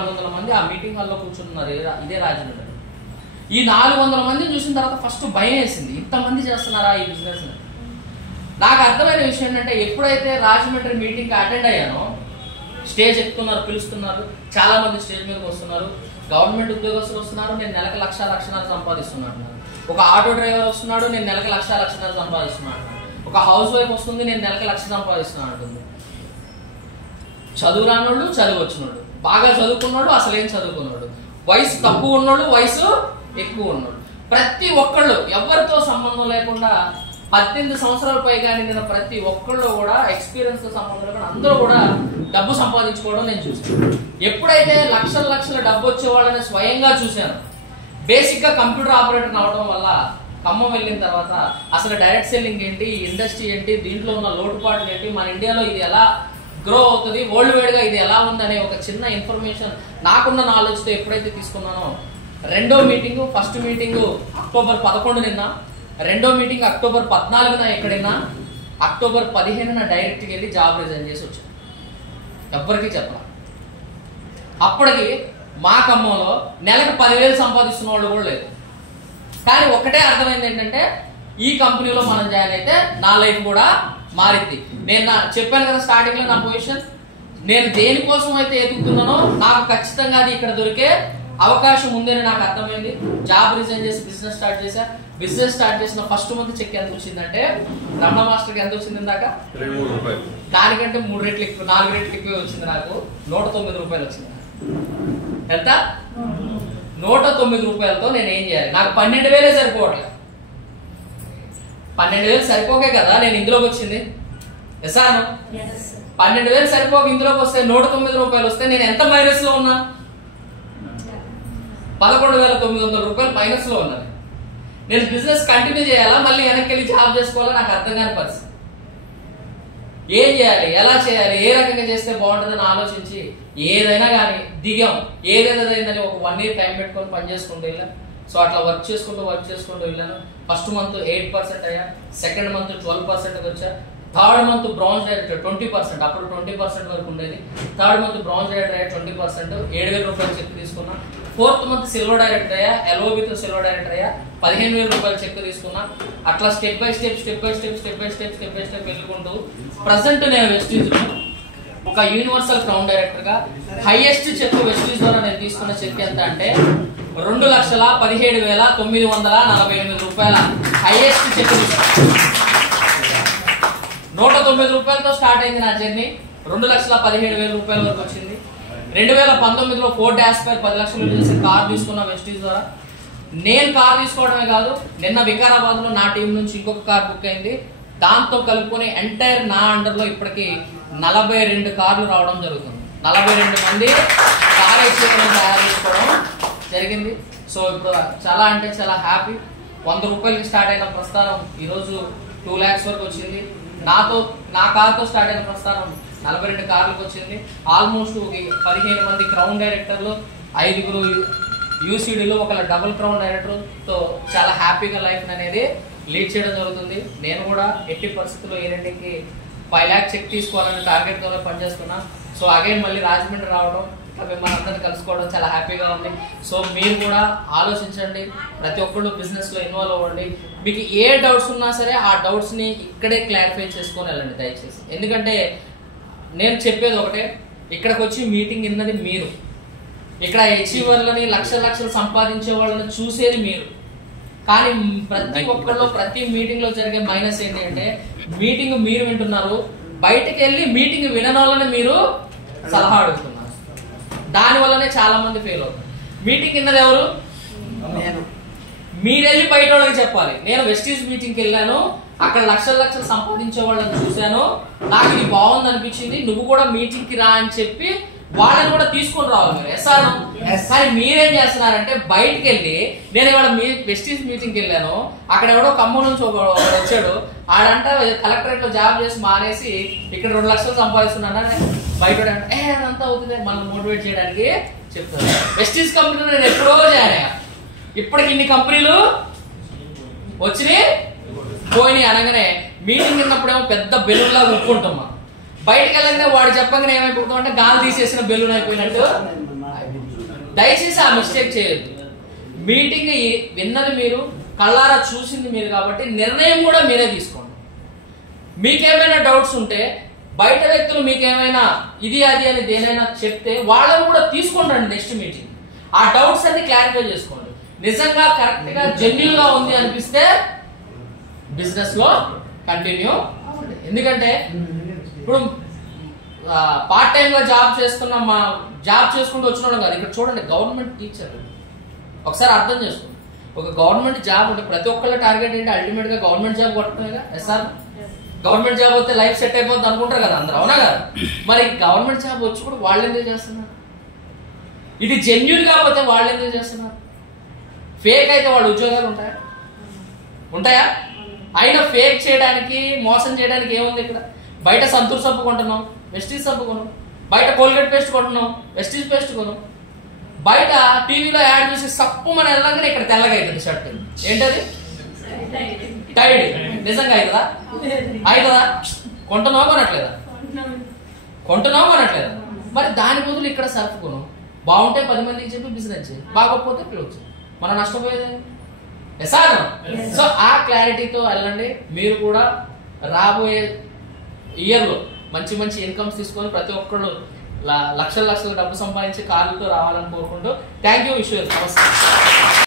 400 మంది ఆ మీటింగ్ హాల్లో కూర్చున్నారు ఇదే రాజమండ్రి. ఈ 400 మందిని చూసిన తర్వాత ఫస్ట్ భయం వేసింది, ఇంతమంది చేస్తున్నారా ఈ బిజినెస్. నాకు అర్థమైన విషయం ఏంటంటే ఎప్పుడైతే రాజమండ్రి మీటింగ్కి అటెండ్ అయ్యానో, స్టేజ్ ఎక్కుతున్నారు, పిలుస్తున్నారు, చాలా మంది స్టేజ్ మీదకి వస్తున్నారు, గవర్నమెంట్ ఉద్యోగస్తులు వస్తున్నారు, నేను నెలకు 1,00,000 సంపాదిస్తున్నాను. ఒక ఆటో డ్రైవర్ వస్తున్నాడు, నేను నెలకు 1,00,000 సంపాదిస్తున్నాను. ఒక హౌస్ వైఫ్ వస్తుంది, నేను నెలకు 1,00,000 సంపాదిస్తున్నాను అంటుంది. చదువు రానోళ్ళు, చదువు వచ్చినోళ్ళు, బాగా చదువుకున్నాడు, అసలు ఏం చదువుకున్నాడు, వయసు తక్కువ ఉన్నోళ్ళు, వయసు ఎక్కువ ఉన్నాడు, ప్రతి ఒక్కళ్ళు ఎవరితో సంబంధం లేకుండా 18 సంవత్సరాల పైగా నిన్న ప్రతి ఒక్కళ్ళు కూడా ఎక్స్పీరియన్స్ తో సంబంధం లేకుండా అందరూ కూడా డబ్బు సంపాదించుకోవడం నేను చూసాను. ఎప్పుడైతే లక్షల డబ్బు వచ్చే వాళ్ళని స్వయంగా చూశాను, బేసిక్ గా కంప్యూటర్ ఆపరేటర్ అవడం వల్ల ఖమ్మం వెళ్ళిన తర్వాత అసలు డైరెక్ట్ సెల్లింగ్ ఏంటి, ఇండస్ట్రీ ఏంటి, దీంట్లో ఉన్న లోటుపాట్లు ఏంటి, మన ఇండియాలో ఇది ఎలా గ్రో అవుతుంది, వరల్డ్ వైడ్ గా ఇది ఎలా ఉందనే ఒక చిన్న ఇన్ఫర్మేషన్ నాకున్న నాలెడ్జ్ తో ఎప్పుడైతే తీసుకున్నానో, రెండో మీటింగ్, ఫస్ట్ మీటింగ్ అక్టోబర్ 11 నిన్న, రెండో మీటింగ్ అక్టోబర్ 14 ఎక్కడైనా, అక్టోబర్ 15 డైరెక్ట్గా వెళ్ళి జాబ్ రిజైన్ చేసి వచ్చాను. ఎవ్వరికీ చెప్పాలి. అప్పటికి మా ఖమ్మంలో నెలకు 10,000 సంపాదిస్తున్న వాళ్ళు కూడా లేదు. కానీ ఒకటే అర్థమైంది ఏంటంటే, ఈ కంపెనీలో మనం జాయిన్ అయితే నా లైఫ్ కూడా మారింది. నేను చెప్పాను కదా స్టార్టింగ్ లో నా పొజిషన్, నేను దేనికోసం అయితే ఎదుగుతున్నానో నాకు ఖచ్చితంగా అది ఇక్కడ దొరికే అవకాశం ఉందని నాకు అర్థమైంది. జాబ్ రిజైన్ చేసి బిజినెస్ స్టార్ట్ చేశా. బిజినెస్ స్టార్ట్ చేసిన ఫస్ట్ మంత్ చెక్ ఎంత వచ్చిందంటే, రమణ మాస్టర్కి ఎంత వచ్చింది ఇందాక, 23 రూపాయలు. దానికంటే 3 రెట్లు ఎక్కువ, 4 రెట్లు ఎక్కువ వచ్చింది. నాకు 109 రూపాయలు వచ్చింది. ఎంత? 109 రూపాయలతో నేను ఏం చేయాలి? నాకు 12,000 సరిపోవట్లేదు. 12,000 సరిపోకే కదా నేను ఇందులోకి వచ్చింది. ఎసాను 12,000 సరిపోక ఇందులోకి వస్తే 109 రూపాయలు వస్తే నేను ఎంత మైనస్ లో ఉన్నా? 11,900 రూపాయలు మైనస్ లో ఉన్నాను. నేను బిజినెస్ కంటిన్యూ చేయాలా, మళ్ళీ వెనక్కి వెళ్ళి జాబ్ చేసుకోవాలా, నాకు అర్థం కాని పరిస్థితి. ఏం చేయాలి, ఎలా చేయాలి, ఏ రకంగా చేస్తే బాగుంటుందని ఆలోచించి ఏదైనా కానీ దిగాం. ఏదైందని ఒక 1 year టైం పెట్టుకొని పని చేసుకుంటూ వెళ్ళాను. సో అట్లా వర్క్ చేసుకుంటూ వెళ్ళాను. ఫస్ట్ మంత్ 8% అయ్యా, సెకండ్ మంత్ 12% వచ్చా, థర్డ్ మంత్ బ్రాంజ్ డైరెక్టర్ 20%, అప్పుడు 20% వరకు ఉండేది. థర్డ్ మంత్ బ్రాంజ్ డైరెక్టర్ అయ్యా 20%, 7,000 రూపాయలు చెక్ తీసుకున్నా. ఫోర్త్ మంత్ సిల్వర్ డైరెక్టర్ అయ్యా, ఎల్ఓబితో సిల్వర్ డైరెక్టర్ అయ్యా, 15,000 రూపాయలు చెక్ తీసుకున్నా. అట్లా స్టెప్ బై స్టెప్ వెళ్ళుకుంటూ ప్రజెంట్ నేను వెస్టీజ్ లో ఒక యూనివర్సల్ క్రౌన్ డైరెక్టర్ గా హైయెస్ట్ చెక్ వెస్టీజ్ ద్వారా నేను తీసుకున్న చెక్ ఎంత అంటే 2,17,948 రూపాయల హైయెస్ట్ చెక్ తీసుకున్నాను. 109 రూపాయలతో స్టార్ట్ అయింది నా జర్నీ. 2,17,000 రూపాయల వరకు వచ్చింది. 2019లో ఫోర్డ్ ఆస్పైర్ 10 లక్షలు చేసి కార్ తీసుకున్న వెస్టీజ్ ద్వారా. నేను కార్ తీసుకోవడమే కాదు, నిన్న వికారాబాద్ లో నా టీం నుంచి ఇంకొక కార్ బుక్ అయింది. దాంతో కలుపుకొని ఎంటైర్ నా అండర్ లో ఇప్పటికి 42 కార్లు రావడం జరుగుతుంది. 42 మంది కార్ ఎక్స్పీరియన్స్ తయారు చేసుకోవడం జరిగింది. సో ఇప్పుడు చాలా అంటే చాలా హ్యాపీ. 100 రూపాయలకి స్టార్ట్ అయిన ప్రస్థానం ఈరోజు 2 lakhs వరకు వచ్చింది. నా కార్తో స్టార్ట్ అయిన ప్రస్థానం 42 కార్లకు వచ్చింది. ఆల్మోస్ట్ 15 మంది క్రౌన్ డైరెక్టర్లు, 5 యూసీడీలు, ఒక డబుల్ క్రౌన్ డైరెక్టర్ తో చాలా హ్యాపీగా లైఫ్ అనేది లీడ్ చేయడం జరుగుతుంది. నేను కూడా ఎట్టి పరిస్థితుల్లో ఈ రెండింటికి 5 lakh చెక్ తీసుకోవాలని టార్గెట్ తో పనిచేస్తున్నా. సో అగైన్ మళ్ళీ రాజమండ్రి రావడం, మిమ్మల్ని అందరినీ కలుసుకోవడం చాలా హ్యాపీగా ఉంది. సో మీరు కూడా ఆలోచించండి, ప్రతి ఒక్కళ్ళు బిజినెస్ లో ఇన్వాల్వ్ అవ్వండి. మీకు ఏ డౌట్స్ ఉన్నా సరే ఆ డౌట్స్ ని ఇక్కడే క్లారిఫై చేసుకొని వెళ్ళండి దయచేసి. ఎందుకంటే నేను చెప్పేది ఒకటే, ఇక్కడికి వచ్చి మీటింగ్ విన్నది మీరు, ఇక్కడ అచీవర్లని లక్షలు సంపాదించే వాళ్ళని చూసేది మీరు. కానీ ప్రతి ఒక్కళ్ళు ప్రతి మీటింగ్ లో జరిగే మైనస్ ఏంటి అంటే, మీటింగ్ మీరు వింటున్నారు, బయటకు వెళ్ళి మీటింగ్ వినని మీరు సలహా అడుగుతున్నారు. దాని వల్లనే చాలా మంది ఫెయిల్ అవుతారు. మీటింగ్ విన్నది ఎవరు? మీరెళ్ళి బయట వాళ్ళకి చెప్పాలి. నేను వెస్టీజ్ మీటింగ్కి వెళ్ళాను, అక్కడ లక్షలు సంపాదించే వాళ్ళని చూశాను, నాకు ఇది బాగుంది అనిపించింది, నువ్వు కూడా మీటింగ్ కి రా అని చెప్పి వాళ్ళని కూడా తీసుకొని రావాలి మీరు. ఎస్ఆర్ కానీ మీరేం చేస్తున్నారంటే, బయటకు వెళ్ళి నేను ఇవాళ వెస్టీజ్ మీటింగ్కి వెళ్ళాను, అక్కడ ఎవడో ఖమ్మం నుంచి వచ్చాడు, ఆడంట కలెక్టరేట్ లో జాబ్ చేసి మానేసి ఇక్కడ 2 లక్షలు సంపాదిస్తున్నాను, బయట అదంతా అవుతుంది మనం మోటివేట్ చేయడానికి చెప్తాను. వెస్టీజ్ కంపెనీలో నేను ఎప్పుడో జాయిన్ అయ్యా, ఇప్పటికి ఇన్ని కంపెనీలు వచ్చినాయి పోయినాయి అనగానే మీటింగ్ విన్నప్పుడేమో పెద్ద బెలూన్ లాగా ఉప్పుకుంటాం. బయటకు వెళ్ళగానే వాడు చెప్పగానే ఏమైపోతాం అంటే గాలి తీసేసిన బెలూన్ అయిపోయినట్టు దయచేసి ఆ మిస్టేక్ చేయొద్దు. మీటింగ్ విన్నది మీరు, కళ్ళారా చూసింది మీరు కాబట్టి నిర్ణయం కూడా మీరే తీసుకోండి. మీకేమైనా డౌట్స్ ఉంటే బయట వ్యక్తులు మీకేమైనా ఇది అది అని దేనైనా చెప్తే వాళ్ళని కూడా తీసుకోండి నెక్స్ట్ మీటింగ్. ఆ డౌట్స్ అన్ని క్లారిఫై చేసుకోండి. నిజంగా కరెక్ట్ గా జెన్యూన్ గా ఉంది అనిపిస్తే బిజినెస్ లో కంటిన్యూ అవ్వండి. ఎందుకంటే ఇప్పుడు పార్ట్ టైం గా జాబ్ చేసుకుంటూ వచ్చిన కాదు. ఇక్కడ చూడండి, గవర్నమెంట్ టీచర్ ఒకసారి అర్థం చేసుకోండి. ఒక గవర్నమెంట్ జాబ్ ఉంటే ప్రతి ఒక్కళ్ళ టార్గెట్ ఏంటి? అల్టిమేట్ గా గవర్నమెంట్ జాబ్ కొట్టడమేగా. ఎస్ఆర్ గవర్నమెంట్ జాబ్ వస్తే లైఫ్ సెట్ అయిపోతుంది అనుకుంటారు కదా అందరూ, అవునా కదా? మరి గవర్నమెంట్ జాబ్ వచ్చి కూడా వాళ్ళు ఎందుకు చేస్తున్నారు? ఇది జెన్యూన్ కాకపోతే వాళ్ళు ఎందుకు చేస్తున్నారు? ఫేక్ అయితే వాళ్ళ ఉద్యోగాలు ఉంటాయా? అయినా ఫేక్ చేయడానికి, మోసం చేయడానికి ఏముంది ఇక్కడ? బయట సంతూర్ సబ్బు కొంటున్నాం, వెస్టీజ్ సబ్బు కొను. బయట కోల్గేట్ పేస్ట్ కొంటున్నాం, వెస్టీజ్ పేస్ట్ కొను. బయట టీవీలో యాడ్ చూసి సప్పు మన వెళ్ళగానే ఇక్కడ తెల్లగా అవుతుంది షర్ట్. ఏంటది? టైడ్. నిజంగా అవుతుందా? అవుతుందా? కొంటున్నావా కొనట్లేదా? మరి దాని బదులు ఇక్కడ సర్ఫ్ కొను. బాగుంటే 10 మందికి చెప్పి బిజినెస్ చేయి, బాగోకపోతే క్లోజ్. మనం నష్టపోయేది. సో ఆ క్లారిటీతో వెళ్ళండి. మీరు కూడా రాబోయే ఇయర్ లో మంచి మంచి ఇన్కమ్స్ తీసుకొని ప్రతి ఒక్కళ్ళు లక్షల డబ్బు సంపాదించి కార్లతో రావాలని కోరుకుంటూ థ్యాంక్ యూ. నమస్తే.